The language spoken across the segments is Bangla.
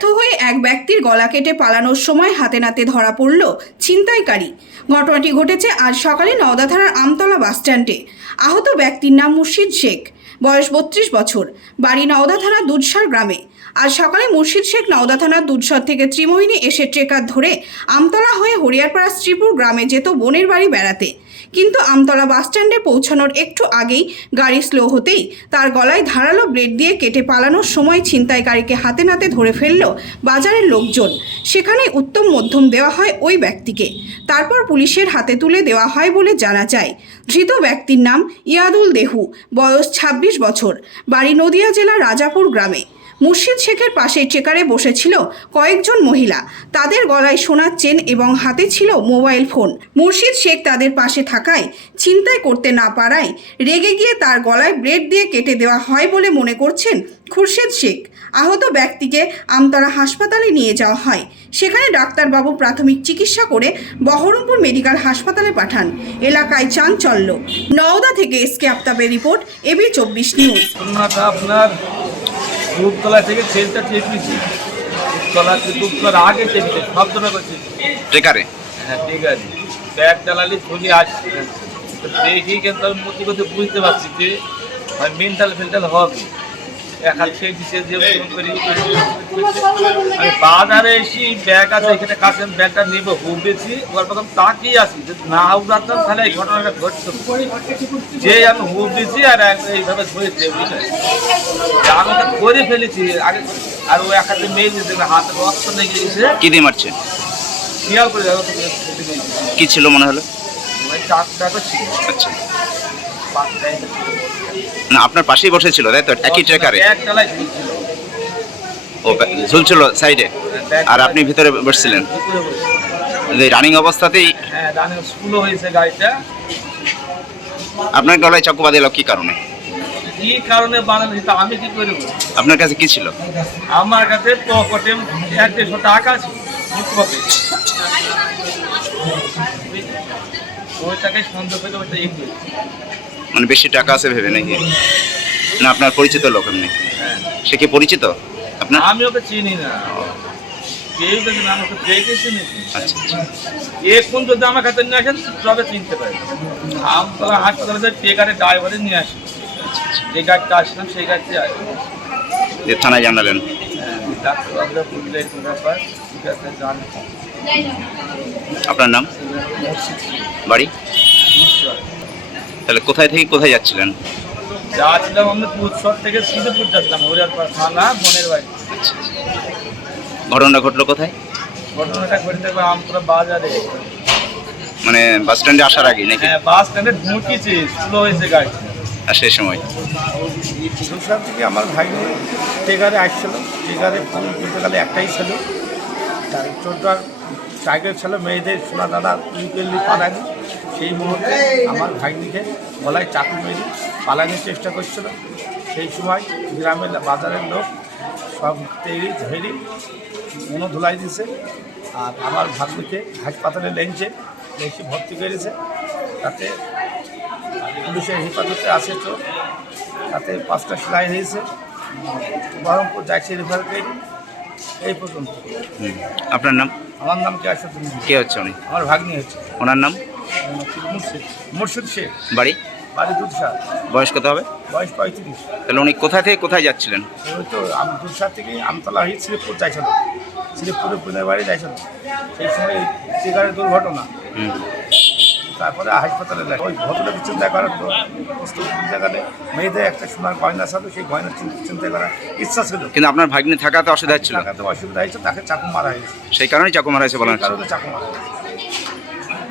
ব্যর্থ হয়ে এক ব্যক্তির গলা কেটে পালানোর সময় হাতে নাতে ধরা পড়ল ছিনতাইকারী। ঘটনাটি ঘটেছে আজ সকালে নওদা থানার আমতলা বাসস্ট্যান্ডে আহত ব্যক্তির নাম মুর্শিদ শেখ। বয়স বত্রিশ বছর। বাড়ি নওদা থানার দুধসার গ্রামে। আজ সকালে মুর্শিদ শেখ নওদা থানার দুধসর থেকে ত্রিমোহিনী এসে ট্রেকার ধরে আমতলা হয়ে হরিয়ারপাড়া শ্রীপুর গ্রামে যেত বোনের বাড়ি বেড়াতে। কিন্তু আমতলা বাসস্ট্যান্ডে পৌঁছানোর একটু আগেই গাড়ি স্লো হতেই তার গলায় ধারালো ব্লেড দিয়ে কেটে পালানোর সময় ছিনতাইকারীকে হাতে নাতে ধরে ফেলল বাজারের লোকজন। সেখানে উত্তম মধ্যম দেওয়া হয় ওই ব্যক্তিকে। তারপর পুলিশের হাতে তুলে দেওয়া হয় বলে জানা যায়। ধৃত ব্যক্তির নাম ইয়াদুল দেহু, বয়স ২৬ বছর, বাড়ি নদিয়া জেলার রাজাপুর গ্রামে। মুর্শিদ শেখের পাশে চেকারে বসেছিল কয়েকজন মহিলা। তাদের গলায় সোনার চেন এবং হাতে ছিল মোবাইল ফোন। মুর্শিদ শেখ তাদের পাশে থাকায় চিন্তায় করতে না পারায় রেগে গিয়ে তার গলায় ব্লেড দিয়ে কেটে দেওয়া হয় বলে মনে করছেন খুরশেদ শেখ। আহত ব্যক্তিকে আমতলা হাসপাতালে নিয়ে যাওয়া হয়। সেখানে ডাক্তারবাবু প্রাথমিক চিকিৎসা করে বহরমপুর মেডিকেল হাসপাতালে পাঠান। এলাকায় চাঞ্চল্য। নওদা থেকে এসকে আফতাবের রিপোর্ট এবি চব্বিশ নিউজ। রূপতলা থেকে ট্রেনটা চেপেছি রূপতলা রূপতলার আগে চেপেছে শব্দটা করছে ট্রেকারে? হ্যাঁ ঠিক আছে ব্যাগ চালালে ছুটি আসছে। তো দেখি কিন্তু আমি প্রতি কথা বুঝতে পারছি যে মেন্টাল ফেন্টাল হবে। এক হাত সেই দিচ্ছে যে করি আমি বাজারে এসে ব্যাগ আছে এখানে কাছে ব্যাগটা নেব হুবেছি ওর প্রথম তাকিয়ে আসি যদি না হুবাতাম তাহলে এই ঘটনাটা ঘটতো। যে আমি হুব দিয়েছি আর এক- এইভাবে ধরেছে আমি তো করে ফেলেছি। আগে আর ও এক হাতে মেয়ে দিয়েছে হাতে রক্ত লেগে গেছে। কি দিয়ে মারছে? খেয়াল করে কি ছিল মনে হলো? আচ্ছা। না আপনার পাশেই বসেছিল তাই তো? একই ট্রেকারে ও ঝুলছিল সাইডে আর আপনি ভিতরে বসছিলেন? রানিং অবস্থাতেই হ্যাঁ আপনার গলায় চাকু বাঁধিল কি কারণে? কি কারণে বানানো আমি কি আপনার কাছে কি ছিল? আমার কাছে পকেটে এক দেড়শো টাকা ছিল ওইটাকে সন্দেহ করে ওইটা করেছি। মানে বেশি টাকা আছে ভেবে নাকি? না আপনার পরিচিত লোক এমনি হ্যাঁ সে কি পরিচিত? আপনার? আমি ওকে চিনি না। আচ্ছা আচ্ছা। এখন যদি আমার কাছে নিয়ে আসেন তবে চিনতে পারি। আমতলা হাসপাতালে টেকারে ড্রাইভারে নিয়ে আসি। যে আসলাম সেই গাড়িতে আসি। যে থানায় জানালেন। জানি আপনার নাম? বাড়ি? তাহলে কোথায় থেকে কোথায় যাচ্ছিলেন? যাচ্ছিলাম আমরা পুরসর থেকে সিদ্ধপুর যাচ্ছিলাম হরিয়ারপাড়া থানা বোনের বাড়ি। আচ্ছা আচ্ছা। ঘটনাটা ঘটলো কোথায়? ঘটনাটা ঘটে থাকবে আমতলা বাজারে। মানে বাস স্ট্যান্ডে আসার আগে নাকি? হ্যাঁ বাস স্ট্যান্ডে ঢুকিয়েছে স্লো হয়েছে গাড়িটা আর সেই সময়? দুসার থেকে আমার ভাই টেগারে আসছিল ফোন কিনতে গেলে একটাই ছিল। তার চোদ্দার সাইকেল ছিল মেয়েদের সোনা দাদা পালানি সেই মুহূর্তে আমার ভাগ্নিকে গলায় চাকু মেরে পালানোর চেষ্টা করছিল। সেই সময় গ্রামের বাজারের লোক সব তেড়ি ধরি মনো ধুলাই দিছে আর আমার ভাগ্নিকে হাসপাতালে লেনছে লেখি ভর্তি করেছে। তাতে পুলিশের হেফাজতে আছে তো। তাতে পাঁচটা সেলাই হয়েছে। বহরমপুর যাইছে রেফার করে এই পর্যন্ত। আপনার নাম? আমার নাম কে আসে তুমি? কে হচ্ছে উনি? আমার ভাগ্নি হচ্ছে। ওনার নাম? মুর্শিদ শেখ। বাড়ি? বাড়ি দুধসার বয়স কত হবে? বয়স পঁয়ত্রিশ। তাহলে উনি কোথা থেকে কোথায় যাচ্ছিলেন? ওই তো আম দুধসার থেকে আমতলা হয়ে শ্রীপুর যাইছিল শ্রীপুরে পুনের বাড়ি যাইছিল সেই সময় শিকারের দুর্ঘটনা। তারপরে হাসপাতালে যায়। ওই ভদ্রলোক চিন্তা করার চিন্তা করে মেয়েদের একটা সোনার গয়না ছিল সেই গয়না চিন্তা- চিন্তা করার ইচ্ছা ছিল। কিন্তু আপনার ভাগ্নে থাকাতে অসুবিধা হচ্ছিল? টাকাতে অসুবিধা হয়েছে তাকে চাকু মারা হয়েছে। সেই কারণেই চাকু মারা হয়েছে বলা কারণে চাকু মারা হয়েছে।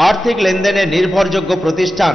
আর্থিক লেনদেনের নির্ভরযোগ্য প্রতিষ্ঠান